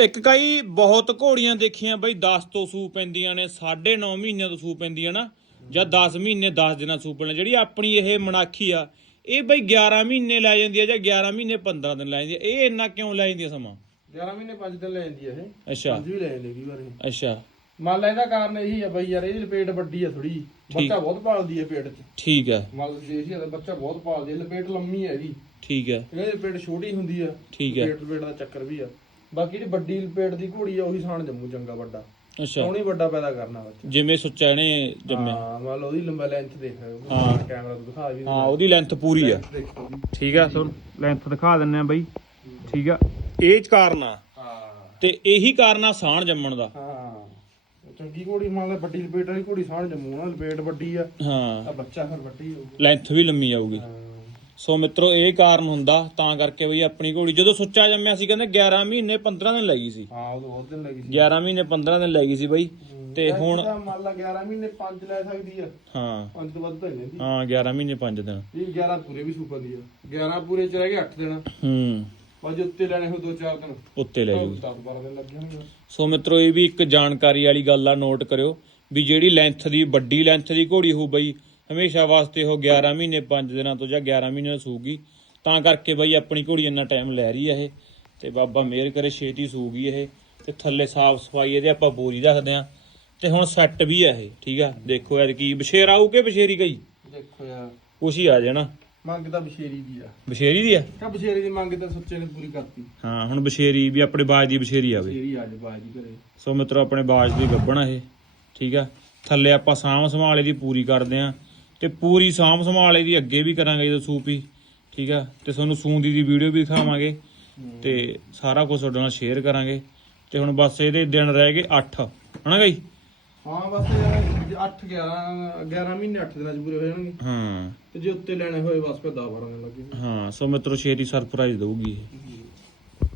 ਇੱਕ ਕਈ ਬਹੁਤ ਘੋੜੀਆਂ ਦੇਖੀਆਂ ਬਈ 10 ਤੋਂ ਸੂ ਪੈਂਦੀਆਂ ਨੇ 9.5 ਮਹੀਨਿਆਂ ਤੋਂ ਸੂ ਪੈਂਦੀਆਂ ਨਾ ਜਾਂ 10 ਮਹੀਨੇ 10 ਦਿਨਾਂ ਸੂ ਪੈਣ ਜਿਹੜੀ ਆਪਣੀ ਇਹ ਮਨਾਖੀ ਆ ਇਹ ਬਈ 11 ਮਹੀਨੇ ਲੈ ਜਾਂਦੀ ਆ ਜਾਂ 11 ਮਹੀਨੇ 15 ਦਿਨ ਲੈ ਜਾਂਦੀ ਆ। ਇਹ ਇੰਨਾ ਕਿਉਂ ਲੈ ਜਾਂਦੀ ਆ ਸਮਾਂ? 11 ਮਹੀਨੇ 5 ਦਿਨ ਲੈ ਜਾਂਦੀ ਆ ਇਹ। ਅੱਛਾ। ਪੰਜ ਵੀ ਲੈ ਜਾਂਦੀ ਕਈ ਵਾਰ। ਅੱਛਾ। ਮੰਨ ਲਾ ਇਹਦਾ ਕਾਰਨ ਇਹੀ ਆ ਬਈ ਯਾਰ ਇਹਦੀ ਲਪੇਟ ਵੱਡੀ ਆ ਥੋੜੀ ਬੱਚਾ ਬਹੁਤ ਪਾਲਦੀ ਆ ਪੇਟ 'ਚ। ਠੀਕ ਹੈ ਮੰਨ ਲਾ ਜੇ ਇਹਦਾ ਬੱਚਾ ਬਹੁਤ ਪਾਲਦੀ ਆ ਲਪੇਟ ਲੰਮੀ ਹੈ ਇਹਦੀ। ਠੀਕ ਹੈ ਇਹਦੀ ਲਪੇਟ ਛੋਟੀ ਹੁੰਦੀ ਆ। ਠੀਕ ਲਪੇਟ ਲਪੇਟ ਦਾ ਚੱਕਰ ਵੀ ਆ। ਬਾਕੀ ਜਿਹੜੀ ਵੱਡੀ ਲਪੇਟ ਦੀ ਘੋੜੀ ਆ ਉਹੀ ਸਾਣ ਜੰਮੂ ਚੰਗਾ ਵੱਡਾ। ਅੱਛਾ। ਸੋਹਣੀ ਵੱਡਾ ਪੈਦਾ ਕਰਨਾ ਬੱਚਾ ਜਿਵੇਂ ਸੁੱਚਾ ਨੇ ਜੰਮਿਆ। ਹਾਂ ਮੰਨ ਲਓ ਉਹਦੀ ਲੰਬਾ ਲੈਂਥ ਦੇਖ ਹਾਂ। ਕੈਮਰਾ ਤੋਂ ਦਿਖਾ ਵੀ ਹਾਂ ਉਹਦੀ ਲੈਂਥ ਪੂਰੀ ਆ। ਦੇਖੋ ਜੀ। ਠੀਕ ਆ ਸੋ ਲੈਂਥ ਦਿਖਾ ਦਿੰਨੇ ਆ ਬਈ। ਠੀਕ ਆ। ਇਹ ਕਾਰਨ ਆ। ਹਾਂ। ਤੇ ਇਹੀ ਕਾਰਨ ਆ ਸਾਣ ਜੰਮਣ ਦਾ। ਹਾਂ। ਚੰਗੀ ਘੋੜੀ ਮੰਨ ਲਾ ਵੱਡੀ ਲਪੇਟ ਵਾਲੀ ਘੋੜੀ ਸਾਣ ਜੰਮੂ ਨਾ ਲਪੇਟ ਵੱਡੀ ਆ। ਹਾਂ। ਆ ਬੱਚਾ ਫਿਰ ਵੱਡੀ ਹੋਊ ਲੈਂਥ ਵੀ ਲੰਮੀ ਆਊਗੀ। ਹਾਂ। ਸੋ ਮਿੱਤਰੋ ਇਹ ਕਾਰਨ ਹੁੰਦਾ ਤਾਂ ਕਰਕੇ ਬਈ ਆਪਣੀ ਘੋੜੀ ਜਦੋਂ ਸੁੱਚਾ ਜੰਮਿਆ ਸੀ ਕਹਿੰਦੇ 11 ਮਹੀਨੇ 15 ਦਿਨ ਲੱਗੀ ਸੀ। ਹਾਂ ਉਹ ਬਹੁਤ ਦਿਨ ਲੱਗੀ ਸੀ। 11 ਮਹੀਨੇ 15 ਦਿਨ ਲੱਗੀ ਸੀ ਬਈ। ਤੇ ਹੁਣ ਮੰਨ ਲਾ 11 ਮਹੀਨੇ 5 ਲੈ ਸਕਦੀ ਆ। ਹਾਂ। 5 ਤੋਂ ਵੱਧ ਤਾਂ ਨਹੀਂ ਹਾਂ 11 ਮਹੀਨੇ 5 ਦਿਨ। ਇਹ 11 ਪੂਰੇ ਵੀ ਸੂਪਰ ਦੀ ਆ। 11 ਪੂਰੇ ਚ ਰਹਿ ਗਏ 8 ਦਿਨ। ਹੂੰ। ਬਾਜ ਉੱਤੇ ਲੈਣੇ ਹੋ 2-4 ਦਿਨ। ਉੱਤੇ ਲੈ ਗਈ 10 12 ਦਿਨ ਲੱਗ ਜਾਣਗੇ। ਸੋ ਮਿੱਤਰੋ ਇਹ ਵੀ ਇੱਕ ਜਾਣਕਾਰੀ ਵਾਲੀ ਗੱਲ ਆ ਨੋਟ ਕਰਿਓ ਵੀ ਜਿਹੜੀ ਲੈਂਥ ਦੀ ਵੱਡੀ ਲੈਂਥ ਦੀ ਘੋੜੀ ਹੋ ਬਈ ਹਮੇਸ਼ਾ ਵਾਸਤੇ ਉਹ 11 ਮਹੀਨੇ 5 ਦਿਨਾਂ ਤੋਂ ਜਾਂ 11 ਮਹੀਨੇ ਸੂਗੀ। ਤਾਂ ਕਰਕੇ ਬਈ ਆਪਣੀ ਘੋੜੀ ਇੰਨਾ ਟਾਈਮ ਲੈ ਰਹੀ ਆ ਇਹ। ਤੇ ਬਾਬਾ ਮਿਹਰ ਕਰੇ ਛੇਤੀ ਸੂਗੀ ਇਹ। ਤੇ ਥੱਲੇ ਸਾਫ਼ ਸਫ਼ਾਈ ਇਹਦੇ ਆਪਾਂ ਬੋਰੀ ਰੱਖਦੇ ਆ। ਤੇ ਹੁਣ ਸੈੱਟ ਵੀ ਆ ਇਹ ਠੀਕ ਆ? ਦੇਖੋ ਯਾਰ ਕੀ ਬਸ਼ੇਰ ਆਊ ਕਿ ਬਸ਼ੇਰੀ ਗਈ? ਦੇਖੋ ਯਾਰ। ਕੁਛ ਹੀ ਆ ਜਾਣਾ। ਮੰਗ ਤਾਂ ਬਸ਼ੇਰੀ ਦੀ ਆ। ਬਸ਼ੇਰੀ ਦੀ ਆ? ਕਾ ਬਸ਼ੇਰੀ ਦੀ ਮੰਗ ਤਾਂ ਸੁੱਚੇ ਨੇ ਪੂਰੀ ਕਰਤੀ। ਹਾਂ ਹੁਣ ਬਸ਼ੇਰੀ ਵੀ ਆਪਣੇ ਬਾਜ ਦੀ ਬਸ਼ੇਰੀ ਆਵੇ। ਬਸ਼ੇਰੀ ਅੱਜ ਬਾਜ ਦੀ ਘਰੇ। ਸੋ ਮਿੱਤਰੋ ਆਪਣੇ ਬਾਜ ਦੀ ਗੱਬਣਾ ਇਹ ਠੀਕ ਆ? ਥੱਲੇ ਆਪਾਂ ਸਾਂਭ ਸੰਭਾਲੇ ਦੀ ਪੂਰੀ ਕਰਦੇ ਆ। ਤੇ ਪੂਰੀ ਸਾਂਭ ਸੰਭਾਲੇ ਦੀ ਅੱਗੇ ਵੀ ਕਰਾਂਗੇ ਜਦੋਂ ਸੂਪੀ ਠੀਕ ਆ? ਤੇ ਤੁਹਾਨੂੰ ਸੂੰਦੀ ਦੀ ਵੀਡੀਓ ਵੀ ਦਿਖਾਵਾਂਗੇ ਤੇ ਸਾਰਾ ਕੁਝ ਤੁਹਾਡੇ ਨਾਲ ਸ਼ੇਅਰ ਕਰਾਂਗੇ। ਤੇ ਹੁਣ ਬਸ ਇਹਦੇ ਦਿਨ ਰਹਿ ਗਏ 8 ਹਨਾ ਗਈ ਹਾਂ ਬਸ ਯਾਰ 8 11 11 ਮਹੀਨੇ 8 ਦਿਨਾਂ ਚ ਪੂਰੇ ਹੋ ਜਾਣਗੇ। ਹਾਂ। ਤੇ ਜੇ ਉੱਤੇ ਲੈਣੇ ਹੋਏ ਬਸ ਫਿਰ 10 12 ਦਿਨ ਲੱਗੇ। ਹਾਂ ਸੋ ਮਿੱਤਰੋ ਛੇਤੀ ਸਰਪ੍ਰਾਈਜ਼ ਦਊਗੀ ਇਹ।